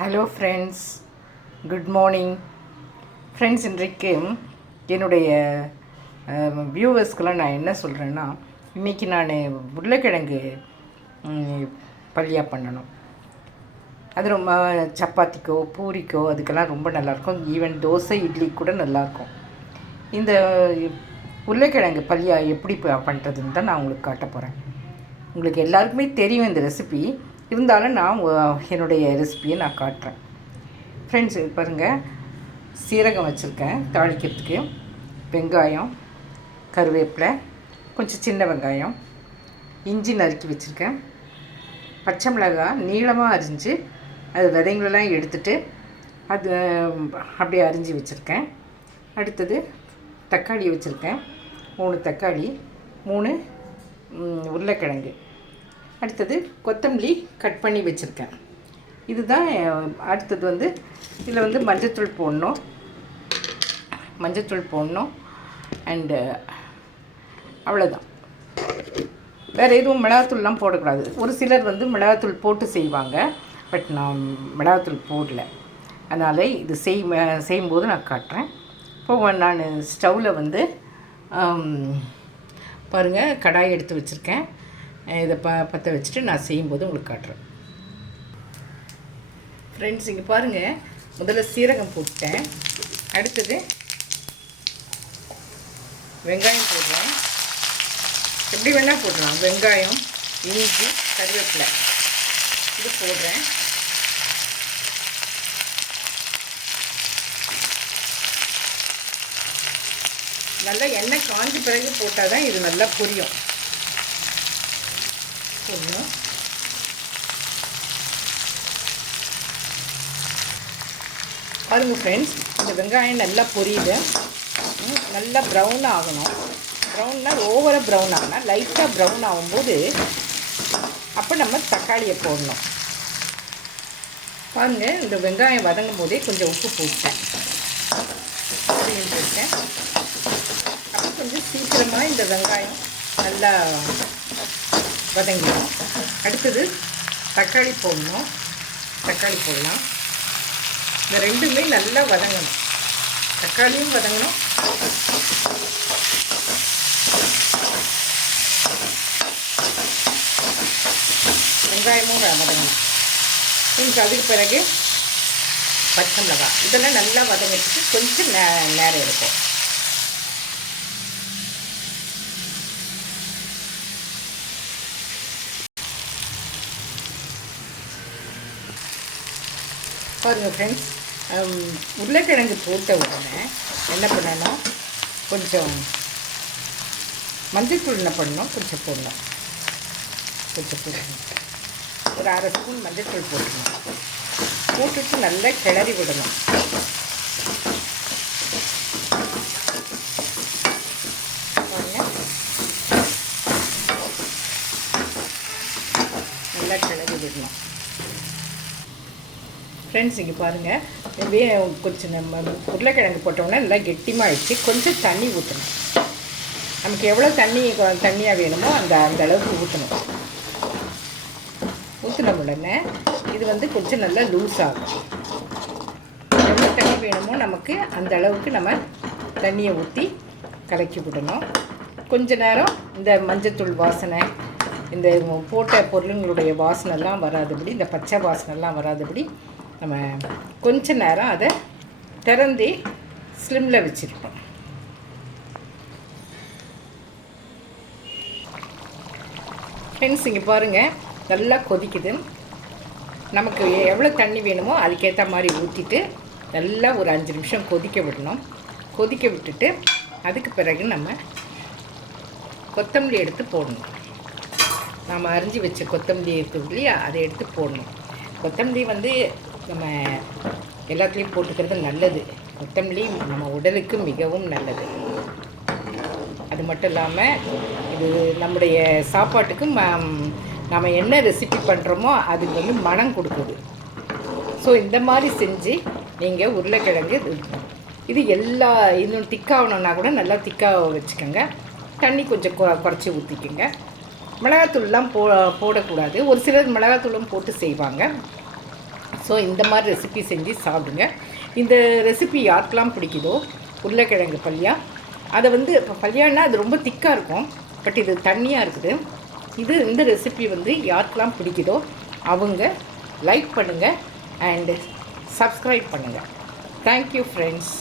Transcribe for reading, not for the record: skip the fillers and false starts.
Hello friends, good morning friends. இன்றைக்கு என்னுடைய வியூவர்ஸ்க்கெல்லாம் நான் என்ன சொல்கிறேன்னா, இன்றைக்கி நான் உருளைக்கிழங்கு பல்லியா பண்ணணும். அது ரொம்ப சப்பாத்திக்கோ பூரிக்கோ அதுக்கெல்லாம் ரொம்ப நல்லாயிருக்கும். ஈவன் தோசை இட்லி கூட நல்லாயிருக்கும். இந்த உருளைக்கிழங்கு பல்லியா எப்படி பண்ணுறதுன்னு தான் நான் உங்களுக்கு காட்ட போகிறேன். உங்களுக்கு எல்லாருக்குமே தெரியும் இந்த ரெசிபி, இருந்தாலும் நான் என்னுடைய ரெசிபியை நான் காட்டுறேன். ஃப்ரெண்ட்ஸ், பாருங்கள், சீரகம் வச்சுருக்கேன் தாளிக்கிறதுக்கு, வெங்காயம், கருவேப்பிலை, கொஞ்சம் சின்ன வெங்காயம், இஞ்சி நறுக்கி வச்சுருக்கேன், பச்சை மிளகாய் நீளமாக அரிஞ்சு அது விதைங்களெல்லாம் எடுத்துகிட்டு அது அப்படியே அரிஞ்சு வச்சுருக்கேன். அடுத்தது தக்காளி வச்சுருக்கேன், 3 தக்காளி, 3 உருளைக்கிழங்கு. அடுத்தது கொத்தமல்லி கட் பண்ணி வச்சுருக்கேன். இதுதான். அடுத்தது இதில் மஞ்சத்தூள் போடணும். அண்டு அவ்வளோதான். வேறு எதுவும் மிளகாத்தூள்லாம் போடக்கூடாது. ஒரு சிலர் மிளகாத்தூள் போட்டு செய்வாங்க, பட் நான் மிளகாத்தூள் போடல. அதனால் இது செய்யும்போது நான் காட்டுறேன். இப்போ நான் ஸ்டவ்வில் பாருங்கள், கடாய் எடுத்து வச்சுருக்கேன். இதை பற்ற வச்சுட்டு நான் செய்யும்போது உங்களுக்கு காட்டுறேன். ஃப்ரெண்ட்ஸ், இங்கே பாருங்கள், முதல்ல சீரகம் போட்டேன். அடுத்தது வெங்காயம் போடுறேன். எப்படி வேணால் போடலாம். வெங்காயம், இஞ்சி, கருவேப்பிலை இது போடுறேன். நல்லா எண்ணெய் காஞ்ச பிறகு போட்டால் தான் இது நல்லா புரியும். போடணும். பாருங்கள் ஃப்ரெண்ட்ஸ், இந்த வெங்காயம் நல்லா பொரியுது. நல்லா ப்ரௌன் ஆகணும். ப்ரௌன்னால் ஓவராக ப்ரௌன் ஆகணும். லைட்டாக ப்ரௌன் ஆகும்போது அப்போ நம்ம தக்காளியை போடணும். பாருங்கள், இந்த வெங்காயம் வதங்கும் போதே கொஞ்சம் உப்பு போட்டேன். அப்போ கொஞ்சம் சீக்கிரமாக இந்த வெங்காயம் நல்லா வதங்கிடும். அடுத்தது தக்காளி போடணும். தக்காளி போடலாம். இந்த ரெண்டுமே நல்லா வதங்கணும். தக்காளியும் வதங்கணும், வெங்காயமும் வதங்கணும். கொஞ்சம் அதுக்கு பிறகு பச்சை மிளகாய் இதெல்லாம் நல்லா வதங்கிறதுக்கு கொஞ்சம் நேரம் இருக்கும். பாருங்கள் ஃப்ரெண்ட்ஸ், உருளைக்கிழங்கு போட்ட உடனே என்ன பண்ணணும், கொஞ்சம் மஞ்சள்தூள் என்ன பண்ணணும், கொஞ்சம் போடணும். ஒரு 1/2 ஸ்பூன் மஞ்சள்தூள் போட்டுடணும். போட்டுட்டு நல்லா கிளறி விடணும். நல்லா கிளறி விடணும். ஃப்ரெண்ட்ஸ், இங்கே பாருங்கள், கொஞ்சம் நம்ம உருளைக்கிழங்கு போட்டோம்னா நல்லா கெட்டிமாகிடுச்சு. கொஞ்சம் தண்ணி ஊற்றணும். நமக்கு எவ்வளோ தண்ணியாக வேணுமோ அந்த அளவுக்கு ஊற்றணும். ஊற்றின உடனே இது கொஞ்சம் நல்லா லூஸ் ஆகும். எவ்வளோ தண்ணி வேணுமோ நமக்கு அந்த அளவுக்கு நம்ம தண்ணியை ஊற்றி கலக்கி விடணும். கொஞ்ச நேரம் இந்த மஞ்சத்தூள் வாசனை, இந்த போட்ட பொருளுங்களுடைய வாசனைலாம் வராதபடி, இந்த பச்சை வாசனைலாம் வராதபடி நம்ம கொஞ்ச நேரம் அதை திறந்து ஸ்லிம்மில் வச்சுருக்கோம். ஃப்ரெண்ட்ஸ், இங்கே பாருங்கள், நல்லா கொதிக்குது. நமக்கு எவ்வளோ தண்ணி வேணுமோ அதுக்கேற்ற மாதிரி ஊற்றிட்டு நல்லா ஒரு 5 நிமிஷம் கொதிக்க விடணும். கொதிக்க விட்டுட்டு அதுக்கு பிறகு நம்ம கொத்தமல்லி எடுத்து போடணும். நாம் அரிஞ்சு வச்ச கொத்தமல்லி இருக்குது இல்லையா, அதை எடுத்து போடணும். கொத்தமல்லி நம்ம எல்லாத்துலேயும் போட்டுக்கிறது நல்லது. கொத்தமல்லி நம்ம உடலுக்கு மிகவும் நல்லது. அது மட்டும் இல்லாமல் இது நம்முடைய சாப்பாட்டுக்கு நம்ம என்ன ரெசிபி பண்ணுறோமோ அதுக்கு மனம் கொடுக்குது. ஸோ இந்த மாதிரி செஞ்சு நீங்கள் உருளைக்கிழங்கு இது இன்னும் திக்காகணுன்னா கூட நல்லா திக்காக வச்சுக்கோங்க. தண்ணி கொஞ்சம் குறைச்சி ஊற்றிக்கோங்க. மிளகாத்தூள்லாம் போடக்கூடாது. ஒரு சிலர் மிளகாத்தூளும் போட்டு செய்வாங்க. ஸோ இந்த மாதிரி ரெசிபி செஞ்சு சாப்பிடுங்க. இந்த ரெசிபி யாருக்கெல்லாம் பிடிக்குதோ, உருளைக்கிழங்கு பல்லியா, அதை வந்து இப்போ பல்லியானா அது ரொம்ப திக்காக இருக்கும், பட் இது தண்ணியாக இருக்குது. இந்த ரெசிபி வந்து யாருக்கெல்லாம் பிடிக்குதோ அவங்க லைக் பண்ணுங்கள் அண்டு சப்ஸ்கிரைப் பண்ணுங்கள். Thank you friends.